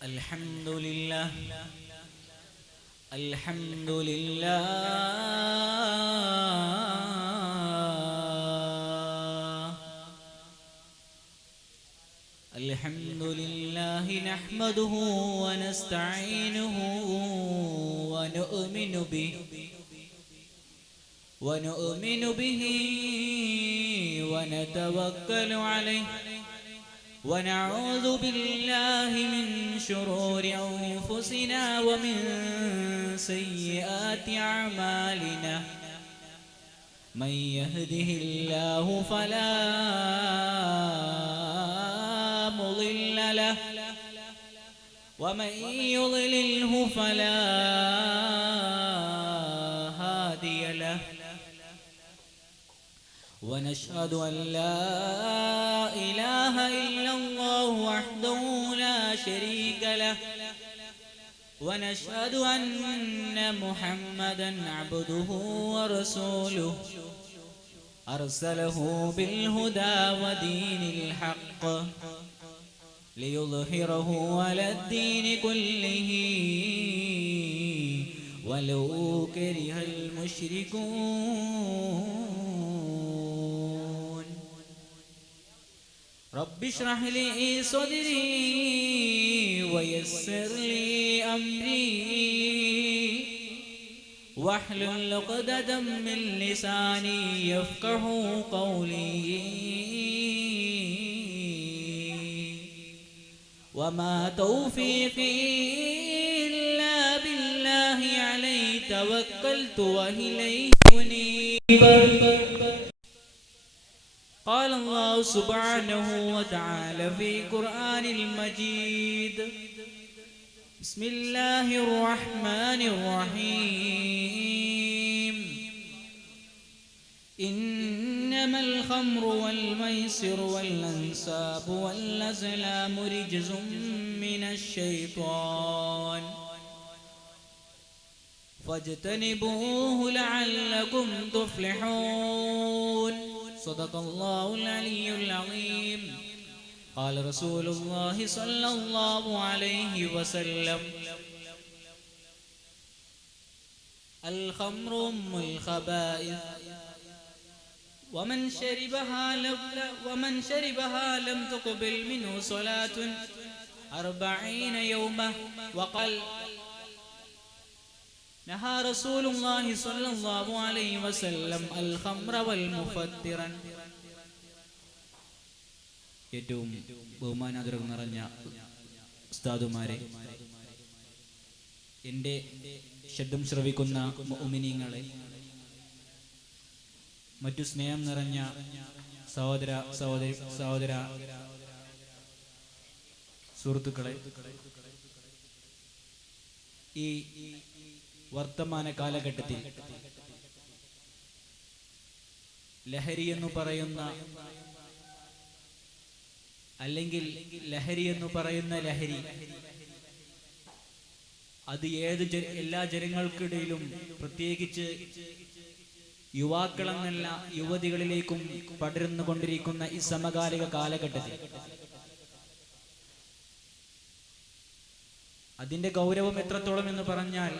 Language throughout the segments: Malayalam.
الحمد لله الحمد لله الحمد لله نحمده ونستعينه ونؤمن به ونتوكل عليه ونعوذ بالله من شرور أنفسنا ومن سيئات أعمالنا من يهده الله فلا مضل له ومن يضلله فلا هادي له ونشهد أن لا إله إلا الله وحده لا شريك له ونشهد أن محمدا عبده ورسوله أرسله بالهدى ودين الحق ليظهره على الدين كله ولو كره المشركون رب اشرح لي صدري ويسر لي أمري واحلل عقدة من لساني يفقه قولي وما توفيقي إلا بالله عليه توكلت وإليه أنيب قال الله سبحانه وتعالى في القرآن المجيد بسم الله الرحمن الرحيم إنما الخمر والميسر والأنساب والأزلام رجز من الشيطان فاجتنبوه لعلكم تفلحون صدق الله العلي العظيم قال رسول الله صلى الله عليه وسلم الخمر أم الخبائث ومن شربها لم تقبل منه صلاة 40 يوما وقال نهى رسول الله صلى الله عليه وسلم الخمر والمفترا ഏറ്റവും ബഹുമാനാദരം നിറഞ്ഞ ഉസ്താദുമാരെ, എൻ്റെ ശബ്ദം ശ്രവിക്കുന്ന മുഅ്മിനീങ്ങളെ, മറ്റു സ്നേഹം നിറഞ്ഞ സഹോദര സുഹൃത്തുക്കളെ, ഈ വർത്തമാന കാലഘട്ടത്തിൽ ലഹരി എന്ന് പറയുന്ന അല്ലെങ്കിൽ ലഹരി എന്ന് പറയുന്ന ലഹരി അത് എല്ലാ ജനങ്ങൾക്കിടയിലും പ്രത്യേകിച്ച് യുവാക്കളെന്നല്ല യുവതികളിലേക്കും പടർന്നുകൊണ്ടിരിക്കുന്ന ഈ സമകാലിക കാലഘട്ടത്തിൽ അതിന്റെ ഗൗരവം എത്രത്തോളം എന്ന് പറഞ്ഞാൽ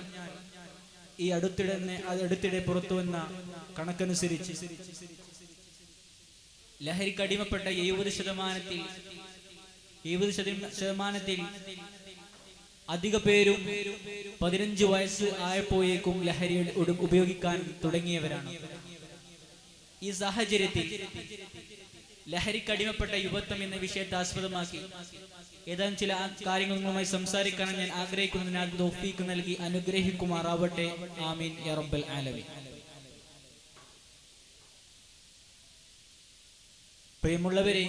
ഈ അടുത്തിടെ പുറത്തു വന്ന കണക്കനുസരിച്ച് ലഹരിക്ക് അടിമപ്പെട്ട 70% അധിക പേരും 15 വയസ്സ് ആയപ്പോഴേക്കും ലഹരി ഉപയോഗിക്കാൻ തുടങ്ങിയവരാണ്. ഈ സാഹചര്യത്തിൽ ലഹരിക്ക് അടിമപ്പെട്ട യുവത്വം എന്ന വിഷയത്തെ ആസ്പദമാക്കി ഏതാനും ചില കാര്യങ്ങളുമായി സംസാരിക്കാൻ ഞാൻ ആഗ്രഹിക്കുന്നതിനാൽ തൗഫീഖ് നൽകി അനുഗ്രഹിക്കുമാറാവട്ടെ. ആമീൻ യാ റബ്ബൽ ആലമീൻ. പ്രിയമുള്ളവരെ,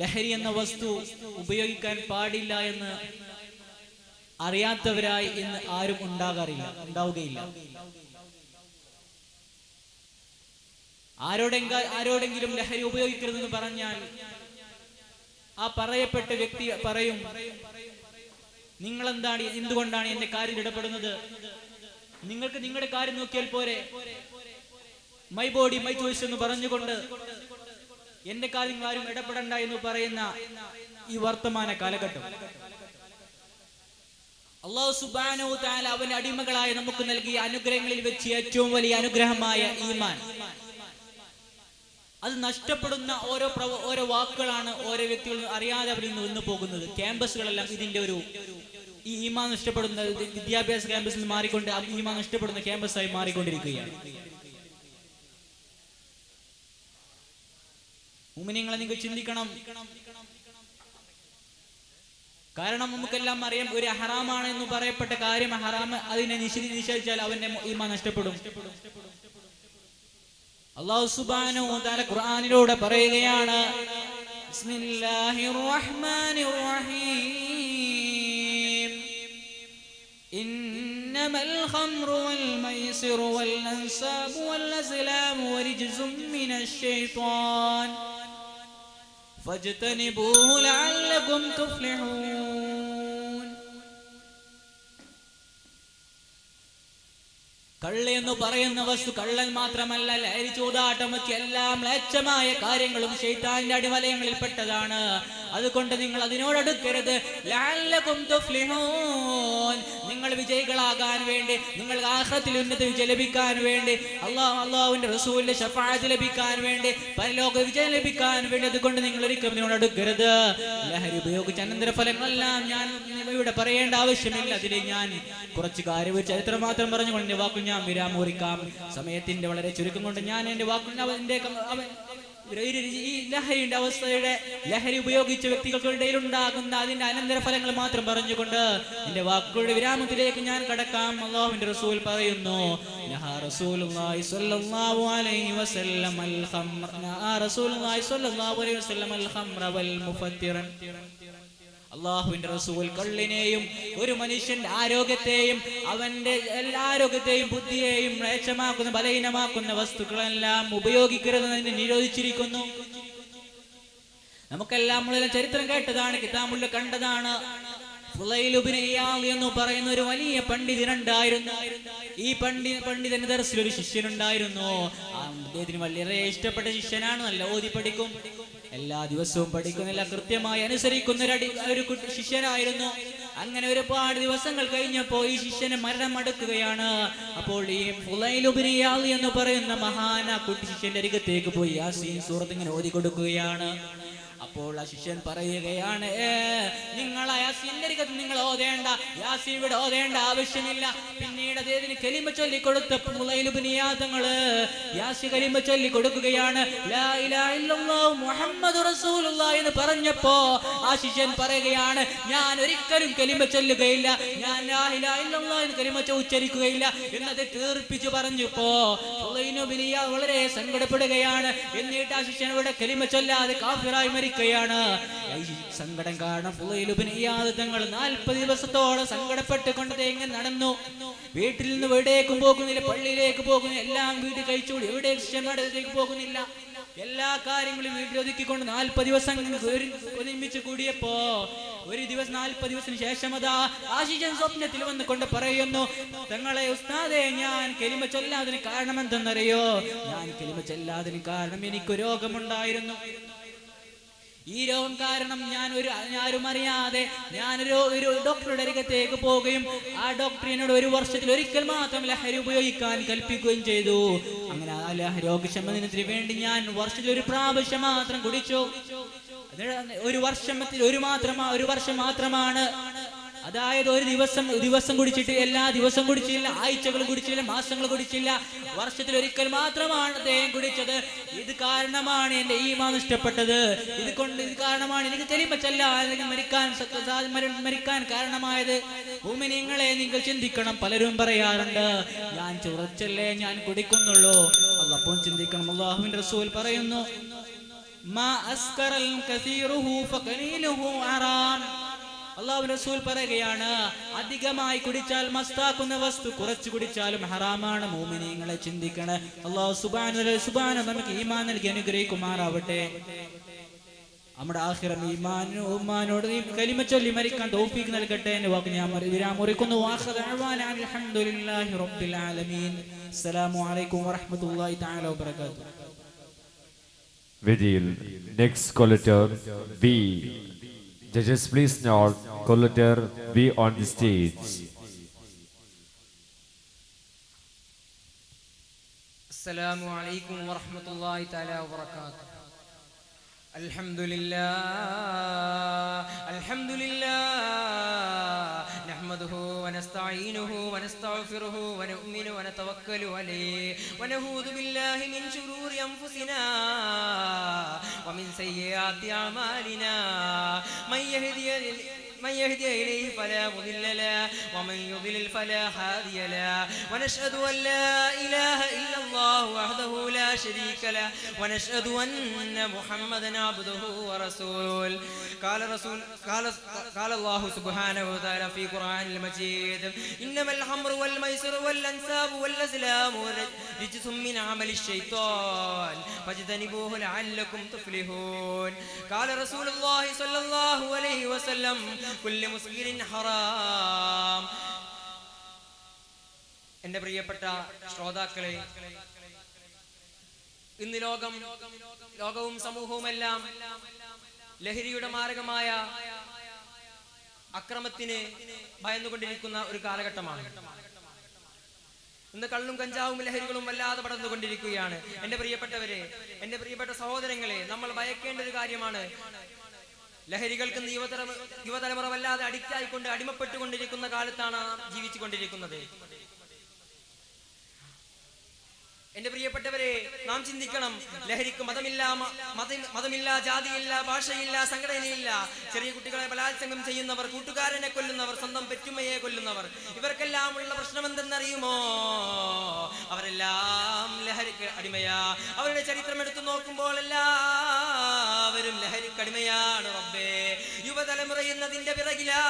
ലഹരി എന്ന വസ്തു ഉപയോഗിക്കാൻ പാടില്ല എന്ന് അറിയാത്തവരായി ഇന്ന് ആരും ഉണ്ടാവുകയില്ല. ആരോടെങ്കിലും ലഹരി ഉപയോഗിക്കരുതെന്ന് പറഞ്ഞാൽ ആ പറയപ്പെട്ട വ്യക്തി പറയും, എന്തുകൊണ്ടാണ് എന്റെ കാര്യത്തിൽ ഇടപെടുന്നത്? നിങ്ങൾക്ക് നിങ്ങളുടെ കാര്യം നോക്കിയാൽ പോരെ, മൈ ബോഡി മൈ ചോയ്സ് എന്ന് പറഞ്ഞുകൊണ്ട് എന്റെ കാര്യം ആരും ഇടപെടണ്ട എന്ന് പറയുന്ന ഈ വർത്തമാന കാലഘട്ടം അല്ലാഹു സുബ്ഹാനഹു വ തആല അവന്റെ അടിമകളായ നമുക്ക് നൽകിയ അനുഗ്രഹങ്ങളിൽ വെച്ച് ഏറ്റവും വലിയ അനുഗ്രഹമായ ഈമാൻ, അത് നഷ്ടപ്പെടുന്ന ഓരോ വാക്കുകളാണ് ഓരോ വ്യക്തികൾ അറിയാതെ അവരിൽ നിന്ന് പോകുന്നത്. ക്യാമ്പസുകളെല്ലാം ഇതിന്റെ ഈ ഈമാൻ നഷ്ടപ്പെടുന്ന വിദ്യാഭ്യാസ ക്യാമ്പസിൽ നിന്ന് മാറിക്കൊണ്ട് ഈമാൻ നഷ്ടപ്പെടുന്ന ക്യാമ്പസായി മാറിക്കൊണ്ടിരിക്കുകയാണ്. മുഅ്മിനീങ്ങളെ നിങ്ങൾ ചിന്തിക്കണം. കാരണം നമുക്കെല്ലാം അറിയാം, ഒരു ഹറാമാണ് എന്ന് പറയപ്പെട്ട കാര്യം ഹറാം, അതിനെ നിഷേധിച്ചാൽ അവന്റെ ഈമാൻ നഷ്ടപ്പെടും. അല്ലാഹു സുബ്ഹാനഹു വ തആല ഖുർആനിലൂടെ പറയുകയാണ്, ബിസ്മില്ലാഹിർ റഹ്മാനിർ റഹീം, ഇന്നമൽ ഖംറു വൽ മൈസിറു വൽ അൻസാബു വൽ അസ്ലാമു റിജ്സും മിനശ് ശൈത്വാൻ ഫജ്തനിബൂഹു ലഅല്ലകും തുഫ്ലിഹൂൻ. കള്ള് എന്ന് പറയുന്ന വസ്തു കള്ളൻ മാത്രമല്ല, ലഹരി, ചൂതാട്ടം, മറ്റ് എല്ലാ മ്ലേച്ഛമായ കാര്യങ്ങളും ശൈത്താന്റെ അടിമലയങ്ങളിൽ പെട്ടതാണ്. അതുകൊണ്ട് നിങ്ങൾ അതിനോടടുക്കരുത്. ലഅല്ലകും തുഫ്ലിഹൂൻ, നിങ്ങൾ വിജയികളാകാൻ വേണ്ടി, നിങ്ങൾ ആഖിറത്തിൽ ഉന്നത വിജയം ലഭിക്കാൻ വേണ്ടി, അല്ലാഹുവിന്റെ റസൂലിന്റെ ശഫാഅത്ത് ലഭിക്കാൻ വേണ്ടി, പരലോക വിജയം ലഭിക്കാൻ വേണ്ടി, അതുകൊണ്ട് നിങ്ങൾ ഒരിക്കലും ഇതിനോടടുക്കരുത്. ലഹരി ഉപയോഗിച്ച അനന്തരഫലങ്ങളെല്ലാം ഞാൻ ഇവിടെ പറയേണ്ട ആവശ്യമില്ല. അതിൽ ഞാൻ കുറച്ച് കാര്യം ചരിത്രം മാത്രം പറഞ്ഞുകൊണ്ട് എന്റെ വാക്കു ഞാൻ വിരാമോറിക്കാം. സമയത്തിന്റെ വളരെ ചുരുക്കം കൊണ്ട് ഞാൻ എന്റെ ഈ ലഹരിയുടെ അവസ്ഥയുടെ ലഹരി ഉപയോഗിച്ച വ്യക്തികൾക്കിടയിൽ ഉണ്ടാകുന്ന അതിന്റെ അനന്തര ഫലങ്ങൾ മാത്രം പറഞ്ഞുകൊണ്ട് എന്റെ വാക്കുകളുടെ വിരാമത്തിലേക്ക് ഞാൻ കടക്കാം. അല്ലാഹുവിന്റെ റസൂൽ പറയുന്നു, റസൂലുള്ളാഹി സ്വല്ലല്ലാഹു അലൈഹി വസല്ലം അൽ ഖംറ, റസൂലുള്ളാഹി സ്വല്ലല്ലാഹു അലൈഹി വസല്ലം അൽ ഖംറ വൽ മുഫത്തിറൻ. അള്ളാഹുവിന്റെ റസൂൽ കള്ളിനെയും ഒരു മനുഷ്യന്റെ ആരോഗ്യത്തെയും അവന്റെ എല്ലാ ആരോഗ്യത്തെയും ബുദ്ധിയെയും മ്ലേച്ഛമാക്കുന്ന ബലഹീനമാക്കുന്ന വസ്തുക്കളെല്ലാം ഉപയോഗിക്കരുതെന്ന് നിരോധിച്ചിരിക്കുന്നു. നമുക്കെല്ലാം ചരിത്രം കേട്ടതാണ്, കിതാബുൽ കണ്ടതാണ്. ഫുളൈൽ ഇബ്നു ഇയാദ് എന്ന് പറയുന്ന ഒരു വലിയ പണ്ഡിതനുണ്ടായിരുന്നു. ഈ പണ്ഡിതന്റെ ദർസിൽ ഒരു ശിഷ്യനുണ്ടായിരുന്നു. അദ്ദേഹത്തിന് വളരെ ഇഷ്ടപ്പെട്ട ശിഷ്യനാണ്. നല്ല ഓതി പഠിക്കും, എല്ലാ ദിവസവും പഠിക്കുന്നില്ല, കൃത്യമായി അനുസരിക്കുന്ന ഒരു ശിഷ്യനായിരുന്നു. അങ്ങനെ ഒരുപാട് ദിവസങ്ങൾ കഴിഞ്ഞപ്പോ ഈ ശിഷ്യന് മരണം അടുക്കുകയാണ്. അപ്പോൾ ഈ ഫുളൈൽ ഇബ്നു ഇയാദ് എന്ന് പറയുന്ന മഹാന കുട്ടി ശിഷ്യന്റെ അരികത്തേക്ക് പോയി യാസീൻ സൂറത്ത് ഇങ്ങനെ ഓതി കൊടുക്കുകയാണ്. അപ്പോൾ ആ ശിഷ്യൻ പറയുകയാണ്, നിങ്ങൾ യാസീന്റെ അരികത്ത് നിങ്ങൾ ഓതേണ്ട, യാസീൻ ഇവിടെ ഓതേണ്ട ആവശ്യമില്ല. പിന്നീട് അദ്ദേഹത്തിന് കലിമ ചൊല്ലി കൊടുത്ത ഫുളൈൽ ഇബ്നു ഇയാദ് തങ്ങള് യാസീൻ കലിമ ചൊല്ലി കൊടുക്കുകയാണ്. ലാ ഇലാഹ ഇല്ലല്ലാഹു മുഹമ്മദുർ റസൂലുള്ളാഹി എന്ന് പറഞ്ഞപ്പോ ആ ശിഷ്യൻ പറയുകയാണ്, ഞാൻ ഒരിക്കലും കലിമ ചൊല്ലുകയില്ല, ഞാൻ ലാ ഇലാഹ ഇല്ലല്ലാഹു എന്ന് കലിമ ഉച്ചരിക്കുകയില്ല എന്നത് തീർപ്പിച്ചു പറഞ്ഞപ്പോ ഫുളൈൽ ഇബ്നു ഇയാദ് വളരെ സങ്കടപ്പെടുകയാണ്. എന്നിട്ട് ആ ശിഷ്യൻ ഇവിടെ കലിമ ചൊല്ലാതെ കാഫിറായി മരിക്കുകയാണ്. സങ്കടം കാരണം ഫുളൈൽ ഇബ്നു ഇയാദ് തങ്ങൾ 40 ദിവസത്തോളം സങ്കടപ്പെട്ടുകൊണ്ട് എങ്ങനെ നടന്നു. വീട്ടിൽ നിന്ന് എവിടേക്കും പോകുന്നില്ല, പള്ളിയിലേക്ക് പോകുന്നില്ല, എല്ലാം വീട്ടിൽ കഴിച്ചുകൂടി, എവിടേക്ക് ശിഷ്യന്മാരേക്ക് പോകുന്നില്ല. എല്ലാ കാര്യങ്ങളും വീട്ടിൽ ഒതുക്കിക്കൊണ്ട് 40 ദിവസം ഒരുമിച്ച് കൂടിയപ്പോ ഒരു ദിവസം 40 ദിവസത്തിന് ശേഷം അതാ ആശിഷൻ സ്വപ്നത്തിൽ വന്നുകൊണ്ട് പറയുന്നു, തങ്ങളെ ഉസ്താദേ, ഞാൻ കലിമ ചൊല്ലാതിന് കാരണം എന്തെന്നറിയോ? ഞാൻ കലിമ ചൊല്ലാതിന് കാരണം എനിക്ക് രോഗമുണ്ടായിരുന്നു. ഈ രോഗം കാരണം ഞാനും അറിയാതെ ഞാനൊരു ഡോക്ടറുടെ അരികത്തേക്ക് പോവുകയും ആ ഡോക്ടർ എന്നോട് 1 വർഷത്തിൽ ഒരിക്കൽ മാത്രം ലഹരി ഉപയോഗിക്കാൻ കൽപ്പിക്കുകയും ചെയ്തു. അങ്ങനെ ആ രോഗശമനത്തിന് വേണ്ടി ഞാൻ വർഷത്തിൽ 1 പ്രാവശ്യം മാത്രം കുടിച്ചു. 1 വർഷം മാത്രമാണ്. അതായത് ഒരു ദിവസം കുടിച്ചിട്ട്, എല്ലാ ദിവസം കുടിച്ചില്ല, ആഴ്ചകൾ കുടിച്ചില്ല, മാസങ്ങൾ കുടിച്ചില്ല, വർഷത്തിൽ ഒരിക്കൽ മാത്രമാണ് അദ്ദേഹം കുടിച്ചത്. ഇത് കാരണമാണ് എന്റെ ഈമാൻ നഷ്ടപ്പെട്ടത്. ഇത് കാരണമാണ് എനിക്ക് കലിമ ചൊല്ലാതെ മരിക്കാൻ കാരണമായത്. മുഅ്മിനീങ്ങളെ നിങ്ങൾ ചിന്തിക്കണം. പലരും പറയാറുണ്ട്, ഞാൻ ചുറച്ചല്ലേ ഞാൻ കുടിക്കുന്നുള്ളൂ. അപ്പോൾ ചിന്തിക്കണം. അല്ലാഹുവിന്റെ റസൂൽ പറയുന്നു, മാ അസ്കറൽ കസീറുഹു ഫഖലീലുഹു ഹറാം. അല്ലാഹു റസൂൽ പറയുകയാണ്, അധികമായി കുടിച്ചാൽ മസ്താക്കുന്ന വസ്തു കുറച്ച് കുടിച്ചാലും ഹറാമാണ്. മുഅ്മിനീങ്ങളെ ചിന്തിക്കണേ. അല്ലാഹു സുബ്ഹാനഹു നമുക്ക് ഈമാൻ നൽകി അനുഗ്രഹിക്കുമാറാവട്ടെ. നമ്മുടെ ആഖിറം ഈമാനോട് കലിമ ചൊല്ലി മരിക്കാൻ തൗഫീഖ് നൽകട്ടെ എന്ന് വാക്ക് ഞാൻ വിരാമറിക്കുന്നു. അൽഹംദുലില്ലാഹി റബ്ബിൽ ആലമീൻ. അസ്സലാമു അലൈക്കും വറഹ്മത്തുള്ളാഹി തആല വബറകാതുഹു. വേദിയിൽ next code letter B. Judges, please note, collector be on the stage. Assalamu alaikum wa rahmatullahi ta'ala wa barakatuh. Alhamdulillah, alhamdulillah, nahmaduhu wa nasta'inuhu wa nastaghfiruhu wa nu'minu wa natawakkalu alayhi wa na'udhu billahi min shururi anfusina wa min sayyiati a'malina. من يهدي إليه فلا مضل له ومن يضلل فلا هادي له ونشهد أن لا إله إلا الله وحده لا شريك له ونشهد أن محمدا عبده ورسوله قال الله سبحانه وتعالى في قرآن المجيد إنما الخمر والميسر والأنساب والأزلام رجس من عمل الشيطان فاجتنبوه لعلكم تفلحون قال رسول الله صلى الله عليه وسلم كل مسكر حرام. എന്റെ പ്രിയപ്പെട്ട ശ്രോതാക്കളെ, ഇന്ന് ലോകവും സമൂഹവുമെല്ലാം ലഹരിയുടെ മാരകമായ അക്രമത്തിന് ഭയന്നുകൊണ്ടിരിക്കുന്ന ഒരു കാലഘട്ടമാണ്. ഇന്ന് കള്ളും കഞ്ചാവും ലഹരികളും വല്ലാതെ പടർന്നുകൊണ്ടിരിക്കുകയാണ്. എന്റെ പ്രിയപ്പെട്ടവരെ, എന്റെ പ്രിയപ്പെട്ട സഹോദരങ്ങളെ, നമ്മൾ ഭയക്കേണ്ട ഒരു കാര്യമാണ്. ലഹരികൾക്ക് യുവതലമുറ വല്ലാതെ അഡിക്റ്റ് ആയിക്കൊണ്ട് അടിമപ്പെട്ടുകൊണ്ടിരിക്കുന്ന കാലത്താണ് ജീവിച്ചു കൊണ്ടിരിക്കുന്നത്. എന്റെ പ്രിയപ്പെട്ടവരെ, നാം ചിന്തിക്കണം. ലഹരിക്ക് മതമില്ല, ജാതിയില്ല, ഭാഷയില്ല, സംഘടനയില്ല. ചെറിയ കുട്ടികളെ ബലാത്സംഗം ചെയ്യുന്നവർ, കൂട്ടുകാരനെ കൊല്ലുന്നവർ, സ്വന്തം പെറ്റുമ്മയെ കൊല്ലുന്നവർ, ഇവർക്കെല്ലാം ഉള്ള പ്രശ്നം എന്തെന്നറിയുമോ? അവരെല്ലാം ലഹരിക്ക് അടിമയാ. അവരുടെ ചരിത്രം എടുത്തു നോക്കുമ്പോൾ എല്ലാവരും ലഹരിക്ക് അടിമയാണ്. റബ്ബേ, യുവതലമുറ എന്നതിന്റെ പിറകിലാ.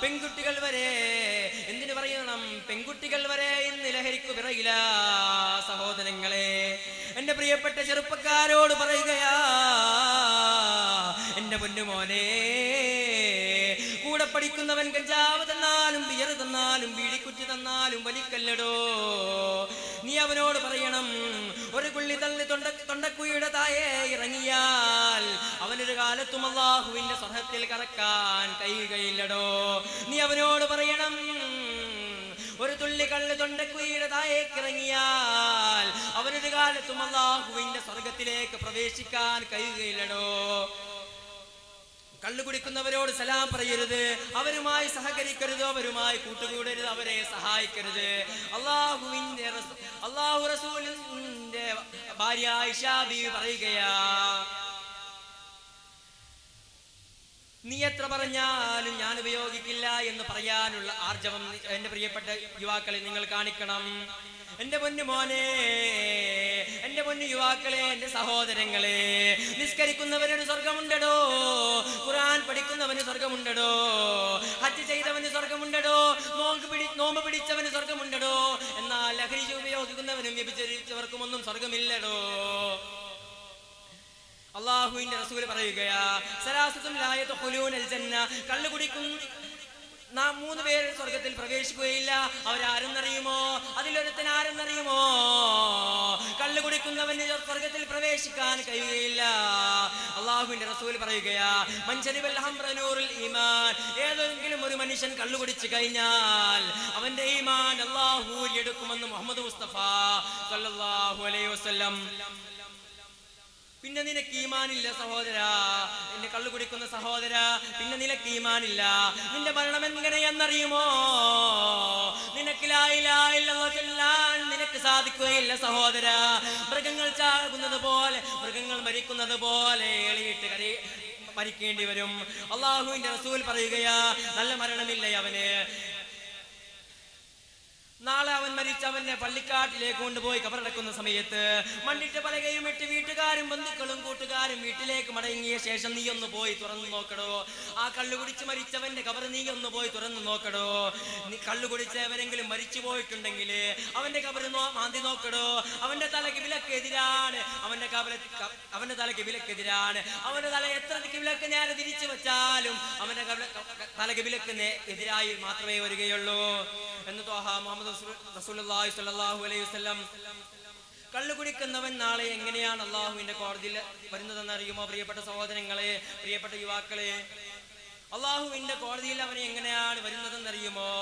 പെൺകുട്ടികൾ വരെ, എന്തിനു പറയണം, പെൺകുട്ടികൾ വരെ ഇന്ന് ലഹരിക്കു പിറകിലാ. സഹോദരങ്ങളെ, എന്റെ പ്രിയപ്പെട്ട ചെറുപ്പക്കാരോട് പറയുകയാ, എന്റെ പൊന്നുമോനെ, കൂടെ പഠിക്കുന്നവൻ കഞ്ചാവ് തന്നാലും ബിയർ തന്നാലും ബീഡിക്കുറ്റി തന്നാലും വലിക്കല്ലടോ. നീ അവനോട് പറയണം, ഒരു കുള്ളി തള്ളി തൊണ്ടക്കുഴിയുടെ താഴെ ഇറങ്ങിയാൽ അവനൊരു കാലത്തും അല്ലാഹുവിന്റെ സ്വർഗ്ഗത്തിൽ കടക്കാൻ കഴിയുകയില്ലടോ. നീ അവനോട് പറയണം, ഒരു തുള്ളി കള്ള് തൊണ്ടക്കുഴിയുടെ താഴേക്ക് ഇറങ്ങിയാൽ അവനൊരു കാലത്തും അല്ലാഹുവിന്റെ സ്വർഗ്ഗത്തിലേക്ക് പ്രവേശിക്കാൻ കഴിയുകയില്ലടോ. കള്ളു കുടിക്കുന്നവരോട് സലാം പറയരുത്, അവരുമായി സഹകരിക്കരുത്, അവരുമായി കൂട്ടുകൂടരുത്, അവരെ സഹായിക്കരുത്. അല്ലാഹു റസൂലിന്റെ ഭാര്യ ആയിഷ ബീവി പറയുകയാ, നീ എത്ര പറഞ്ഞാലും ഞാൻ ഉപയോഗിക്കില്ല എന്ന് പറയാനുള്ള ആർജവം എന്റെ പ്രിയപ്പെട്ട യുവാക്കളെ നിങ്ങൾ കാണിക്കണം. എന്റെ പൊന്നു മോനെ, എന്റെ പൊന്നു യുവാക്കളെ, എന്റെ സഹോദരങ്ങളെ, നിസ്കരിക്കുന്നവന് സ്വർഗമുണ്ടടോ, ഖുർആൻ പഠിക്കുന്നവന് സ്വർഗമുണ്ടടോ, ഹജ്ജ് ചെയ്തവന് സ്വർഗമുണ്ടടോ, നോമ്പ് പിടിച്ചവന് സ്വർഗമുണ്ടടോ. എന്നാൽ ലഹരി ഉപയോഗിക്കുന്നവനും വ്യഭിചരിച്ചവർക്കും ഒന്നും സ്വർഗമില്ലടോ. അല്ലാഹുവിന്റെ റസൂൽ പറയുകയാ, സലാസത്തുൻ ലാ യദ്ഖുലൂനൽ ജന്ന, കള്ളു കുടിക്കുന്ന 3 പേര് സ്വർഗത്തിൽ പ്രവേശിക്കുകയില്ല. അവരാരെന്നറിയുമോ? അതിലൊരുത്തൻ ആരെന്നറിയുമോ? കള്ളു കുടിക്കുന്നവന് സ്വർഗത്തിൽ പ്രവേശിക്കാൻ കഴിയുകയില്ല. അല്ലാഹുവിന്റെ റസൂൽ പറയുകയാ, മൻ ശരിബൽ ഹംറ നൂറുൽ ഈമാൻ, ഏതെങ്കിലും ഒരു മനുഷ്യൻ കള്ളു കുടിച്ചു കഴിഞ്ഞാൽ അവന്റെ ഈമാൻ അല്ലാഹു എടുക്കുമെന്ന് മുഹമ്മദ് മുസ്തഫ സല്ലല്ലാഹു അലൈഹി വസല്ലം. പിന്നെ നിനക്ക് ഈമാനില്ല സഹോദരാ, എന്നെ കള്ളു കുടിക്കുന്ന സഹോദരാ, പിന്നെ നിനക്ക് ഈമാനില്ല. നിന്റെ മരണം എങ്ങനെയെന്നറിയുമോ? നിനക്ക് ലാ ഇലാഹ ഇല്ലല്ലാഹ് ചൊല്ലാൻ നിനക്ക് സാധിക്കുകയില്ല സഹോദരാ. മൃഗങ്ങൾ ചാകുന്നത് പോലെ, മൃഗങ്ങൾ മരിക്കുന്നത് പോലെ എളിയിട്ട് മരിക്കേണ്ടി വരും. അല്ലാഹുവിന്റെ റസൂൽ പറയുകയാ, നല്ല മരണമില്ല അവന്. നാളെ അവൻ മരിച്ച് അവന്റെ പള്ളിക്കാട്ടിലേക്ക് കൊണ്ടുപോയി കബറടക്കുന്ന സമയത്ത് മണ്ണിട്ട് പലകയും ഇട്ട് വീട്ടുകാരും ബന്ധുക്കളും കൂട്ടുകാരും വീട്ടിലേക്ക് മടങ്ങിയ ശേഷം നീ ഒന്ന് പോയി തുറന്നു നോക്കടോ. ആ കള്ളു കുടിച്ച് മരിച്ചവന്റെ കബർ നീ ഒന്ന് പോയി തുറന്നു നോക്കടോ. നീ കള്ളു കുടിച്ചവരെങ്കിലും മരിച്ചു പോയിട്ടുണ്ടെങ്കിൽ അവന്റെ കബർ മാന്തി നോക്കടോ. അവന്റെ തലക്ക് വിലക്കെതിരാണ്, അവന്റെ തലക്ക് വിലക്കെതിരാണ്. അവന്റെ തല എത്ര വിലക്ക് നേരെ തിരിച്ചു വെച്ചാലും അവന്റെ തലക്ക് വിലക്ക് എതിരായി മാത്രമേ വരികയുള്ളൂ എന്ന് ത്വാഹ മുഹമ്മദ് റസൂലുള്ളാഹി സ്വല്ലല്ലാഹു അലൈഹി വസല്ലം കള്ളു കുടിക്കുന്നവൻ നാളെ എങ്ങനെയാണ് അള്ളാഹുവിന്റെ കോടതിയിൽ വരുന്നതെന്ന് അറിയുമോ? പ്രിയപ്പെട്ട സഹോദരങ്ങളെ, പ്രിയപ്പെട്ട യുവാക്കളെ, അള്ളാഹുവിന്റെ കോടതിയിൽ അവനെ എങ്ങനെയാണ് വരുന്നതെന്ന് അറിയുമോ?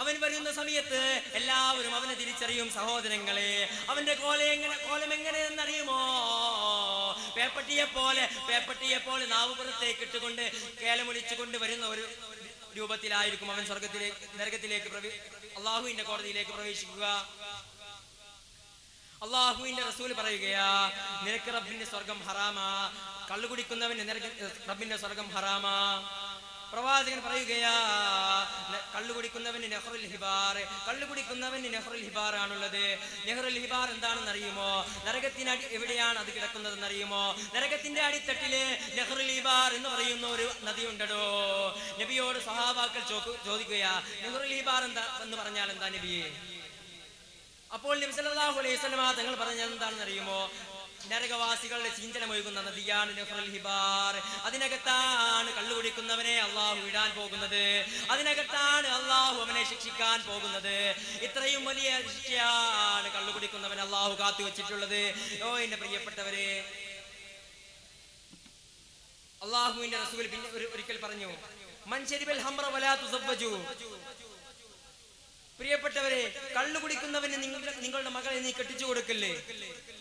അവൻ വരുന്ന സമയത്ത് എല്ലാവരും അവനെ തിരിച്ചറിയും. സഹോദരങ്ങളെ, അവന്റെ കോലം എങ്ങനെയെന്നറിയുമോ? പേപ്പട്ടിയെ പോലെ നാവ് പുറത്തേക്ക് ഇട്ടുകൊണ്ട് കേലമൊലിച്ചുകൊണ്ട് വരുന്ന ഒരു രൂപത്തിലായിരിക്കും അവൻ നരകത്തിലേക്ക് അള്ളാഹുവിന്റെ കോടതിയിലേക്ക് പ്രവേശിക്കുക. അള്ളാഹുവിന്റെ റസൂൽ പറയുകയാ, നിനക്ക് റബ്ബിന്റെ സ്വർഗം ഹറാമാ, കള്ളു കുടിക്കുന്നവന് റബ്ബിന്റെ സ്വർഗം ഹറാമാ. പ്രവാചകൻ പറയുകയാ, കള്ളു കുടിക്കുന്നവന് നെഹ്റുൽ ഹിബാർ, കള്ളു കുടിക്കുന്നവന് നെഹ്റുൽ ഹിബാർ ആണുള്ളത്. നെഹ്റുൽ ഹിബാർ എന്താണെന്ന് അറിയുമോ? നരകത്തിന് എവിടെയാണ് അത് കിടക്കുന്നതെന്ന് അറിയുമോ? നരകത്തിന്റെ അടിത്തട്ടില് നെഹ്റുൽ ഹിബാർ എന്ന് പറയുന്ന ഒരു നദി ഉണ്ടോ. നബിയോട് സഹാബാക്കൾ ചോദിക്കുകയാ, നെഹ്റുൽ ഹിബാർ എന്താ എന്ന് പറഞ്ഞാൽ എന്താ നബിയെ? അപ്പോൾ നബി സല്ലല്ലാഹു അലൈഹി വസല്ലം തങ്ങൾ പറഞ്ഞത് എന്താണെന്ന് അറിയുമോ? നരകവാസികളുടെ ചീഞ്ചലമൊഴുകുന്ന നദിയാണ് നെഹ്റുൽ ഹിബാർ. അതിനകത്താണ് കള്ളുകുടിക്കുന്നവനെ അള്ളാഹു ഇടാൻ പോകുന്നത്. അതിനകത്താണ് അള്ളാഹു അവനെ ശിക്ഷിക്കാൻ പോകുന്നത്. ഇത്രയും വലിയ ശിക്ഷയാണ് കള്ളുകുടിക്കുന്നവൻ അള്ളാഹു കാത്തുവച്ചിട്ടുള്ളത്. ഓ എന്റെ പ്രിയപ്പെട്ടവരെ, അള്ളാഹുവിന്റെ റസൂൽ പിന്നെ ഒരിക്കൽ പറഞ്ഞു, മൻ ശരിബൽ ഹംറ വലാ തുസവ്വജു. പ്രിയപ്പെട്ടവരെ, കള്ളു കുടിക്കുന്നവന് നിങ്ങളുടെ മകളെ നീ കെട്ടിച്ചു കൊടുക്കല്ലേ.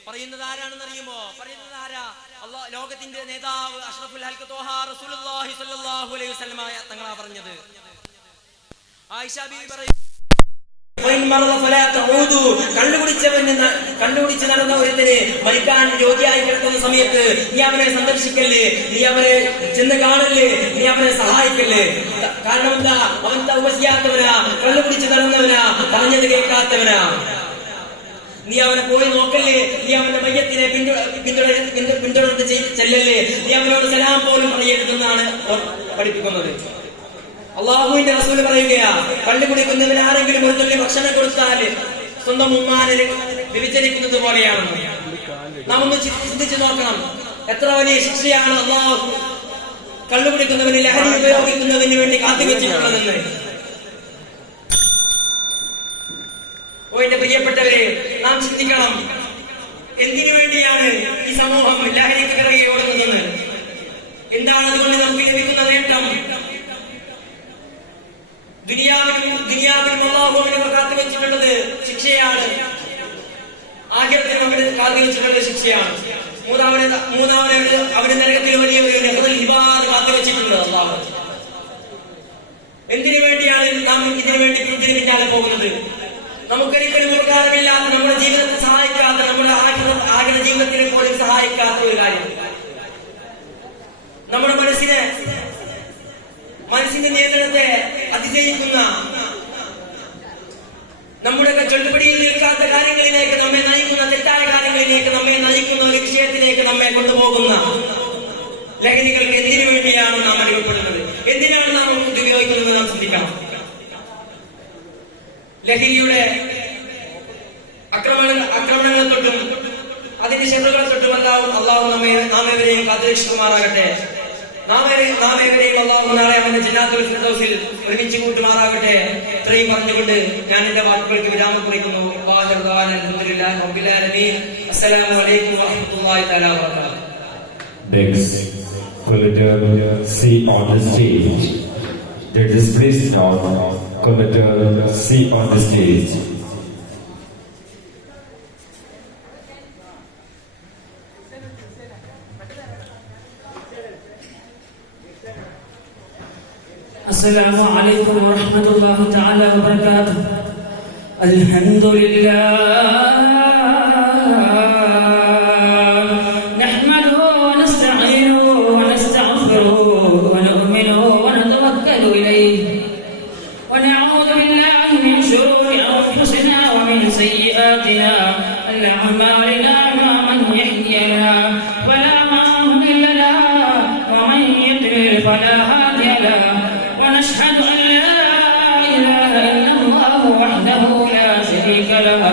പറയുന്നത് ആരാണെന്ന് അറിയുമോ? പറയുന്നത് ആരാ? ലോകത്തിന്റെ നേതാവ് അഷ്റഫുൽ ഹൽഖ് ത്വാഹ റസൂലുള്ളാഹി സ്വല്ലല്ലാഹു അലൈഹി വസല്ലം തങ്ങളാ പറഞ്ഞത്. ആയിഷ ബീവി പറയും, കണ്ടുപിടിച്ച് നടന്ന ഒരുത്തന് മരിക്കാൻ രോഗിയായി കിടക്കുന്ന സമയത്ത് നീ അവനെ സന്ദർശിക്കല്ലേ, നീ അവനെ ചെന്ന് കാണല്ലേ, നീ അവനെ സഹായിക്കല്ലേ. കാരണം എന്താ? അവൻ തൗബ ചെയ്യാത്തവനാ, കള്ളുപിടിച്ച് നടന്നവനാ, പറഞ്ഞത് കേൾക്കാത്തവനാ. നീ അവനെ പോയി നോക്കല്ലേ, നീ അവന്റെ മയ്യത്തിനെ പിന്തുടർന്ന് ചെല്ലല്ലേ, നീ അവനോട് സലാം പോലും പറയരുതെന്നാണ് പഠിപ്പിക്കുന്നത്. അള്ളാഹുവിന്റെ റസൂൽ പറയുകയാ, കള്ളു കുടിക്കുന്നവന് ആരെങ്കിലും ഒരു തുള്ളി ഭക്ഷണം കൊടുത്താൽ സ്വന്തം ഉമ്മാനെ വ്യഭിചരിക്കുന്നത് പോലെയാണ്. നാം ഒന്ന് ചിന്തിച്ചു നോക്കണം, എത്ര വലിയ ശിക്ഷയാണ് അള്ളാഹു കള്ളു കുടിക്കുന്നവന്, ലഹരി ഉപയോഗിക്കുന്നതിന് വേണ്ടി കാത്തുവച്ചിട്ടുള്ളതെന്ന്. ഓ എന്റെ പ്രിയപ്പെട്ടവരെ, നാം ചിന്തിക്കണം, എന്തിനു വേണ്ടിയാണ് ഈ സമൂഹം ലഹരിക്ക് പിറകെ ഓടുന്നതെന്ന്. എന്താണ് അതുകൊണ്ട് നമുക്ക് ലഭിക്കുന്ന നേട്ടം? ദുനിയാവിലും അല്ലാഹു കാത്തുവച്ചിട്ടുള്ളത് ശിക്ഷയാണ്, ആഖിറത്തിലും അവന് കാത്തുവച്ചിട്ടുള്ളത് ശിക്ഷയാണ്. മൂന്നാമത് അവന് നരകത്തിൽ വലിയ ഒരു നെഹ്റുൽ ഹിബാർ കാത്തുവച്ചിട്ടുള്ളത് അല്ലാഹു. എന്തിനു വേണ്ടിയാണ് നാം ഇതിനു പിന്നാലെ പോകുന്നത്? നമുക്കൊരിക്കലും ഉപകാരമില്ലാത്ത, നമ്മുടെ ജീവിതത്തെ സഹായിക്കാത്ത, നമ്മുടെ ആഗ്രഹ ജീവിതത്തിനെ പോലും സഹായിക്കാത്ത ഒരു കാര്യം. നമ്മുടെ മനസ്സിന്റെ നിയന്ത്രണത്തെ അതിജയിക്കുന്ന, നമ്മുടെ ചൊല്ലുപടിയിൽ നിൽക്കാത്ത കാര്യങ്ങളിലേക്ക് നമ്മെ നയിക്കുന്ന, തെറ്റായ കാര്യങ്ങളിലേക്ക് നമ്മെ നയിക്കുന്ന ഒരു വിഷയത്തിലേക്ക് നമ്മെ കൊണ്ടുപോകുന്ന ലഹരികൾക്ക് എന്തിനു വേണ്ടിയാണ് നാം അടിമപ്പെടുന്നത്? എന്തിനാണ് നാം ഇത് ഉപയോഗിക്കുന്നത്? നാം ചിന്തിക്കണം. ലഹരിയുടെ ആക്രമണങ്ങളെ തൊട്ടും അതിന്റെ ശത്രുക്കളെ തൊട്ടും അള്ളാഹു നാം എവരെയും കാത്തുരക്ഷിക്കുമാറാകട്ടെ. നാം എവരെയും അള്ളാഹു നാളെ അവന്റെ ജന്നാത്തുൽ ഫിർദൗസിൽ ഒരുമിച്ച് കൂട്ടുമാറാകട്ടെ. ഇത്രയും പറഞ്ഞുകൊണ്ട് ഞാൻ എന്റെ വാക്കുകൾക്ക് വിരാമം കുറിക്കുന്നു. അൽഹംദുലില്ലാഹി റബ്ബിൽ ആലമീൻ. അസ്സലാമു അലൈക്കും വറഹ്മത്തുള്ളാഹി തആല വബറകാതുഹു. Next, Collector C on the stage. Judges, please note, Collector C on the stage. السلام عليكم ورحمة الله تعالى وبركاته. الحمد لله نحمده ونستعينه ونستغفره ونؤمن ونتوكل إليه ونعوذ بالله من شرور أنفسنا ومن سيئاتنا أعمالنا. من يهدي لنا فلا مضل له ومن يضلل فلا هادي له. ونشهد أن لا إله إلا الله وحده لا شريك له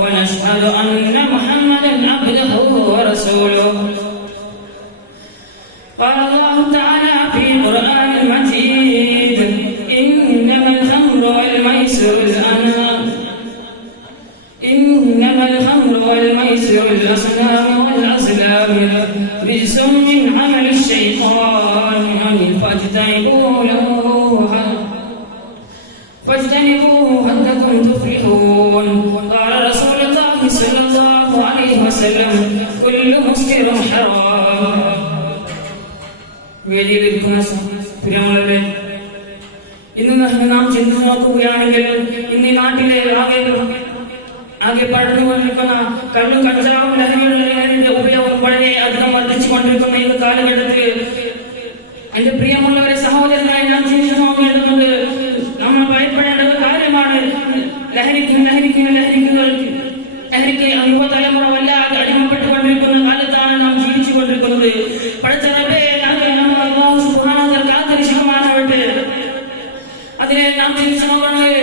ونشهد أن محمدا عبده ورسوله. قال الله تعالى في القرآن المجيد: إنما الخمر والميسر والأنصاب رجس من عمل الشيطان فاجتنبوه أنكم تفلحون. قال رسول الله صلى الله عليه وسلم كل مسكر حرام. വേദിയിലിരിക്കുന്ന പ്രിയമുള്ളവരെ, ഇന്ന് നാം ചിന്തിച്ചു നോക്കുകയാണെങ്കിൽ ഇന്ന് ഈ നാട്ടിലെ ആകെ പടർന്നുകൊണ്ടിരിക്കുന്ന കള്ളും കഞ്ചാവും ലഹരിയുടെ ഉപയോഗം വളരെ അധികം വർദ്ധിച്ചുകൊണ്ടിരിക്കുന്ന ഈ കാലഘട്ടത്തിൽ എന്റെ പ്രിയമുള്ളവരെ, സഹോദരനായി നാം ചിന്തിച്ചു നോക്കേണ്ടതുണ്ട്. നമ്മൾ ഭയപ്പെടേണ്ട ഒരു കാര്യമാണ് ലഹരിക്ക് യുവതലമുറ വല്ലാതെ അടിമപ്പെട്ടുകൊണ്ടിരിക്കുന്ന കാലത്താണ് നാം ജീവിച്ചുകൊണ്ടിരിക്കുന്നത്. പഠിച്ചവരെ കാത്തിരിശമാനാവട്ടെ. അതിനെ നാം ചിന്തിച്ചു നോക്കുന്നത്,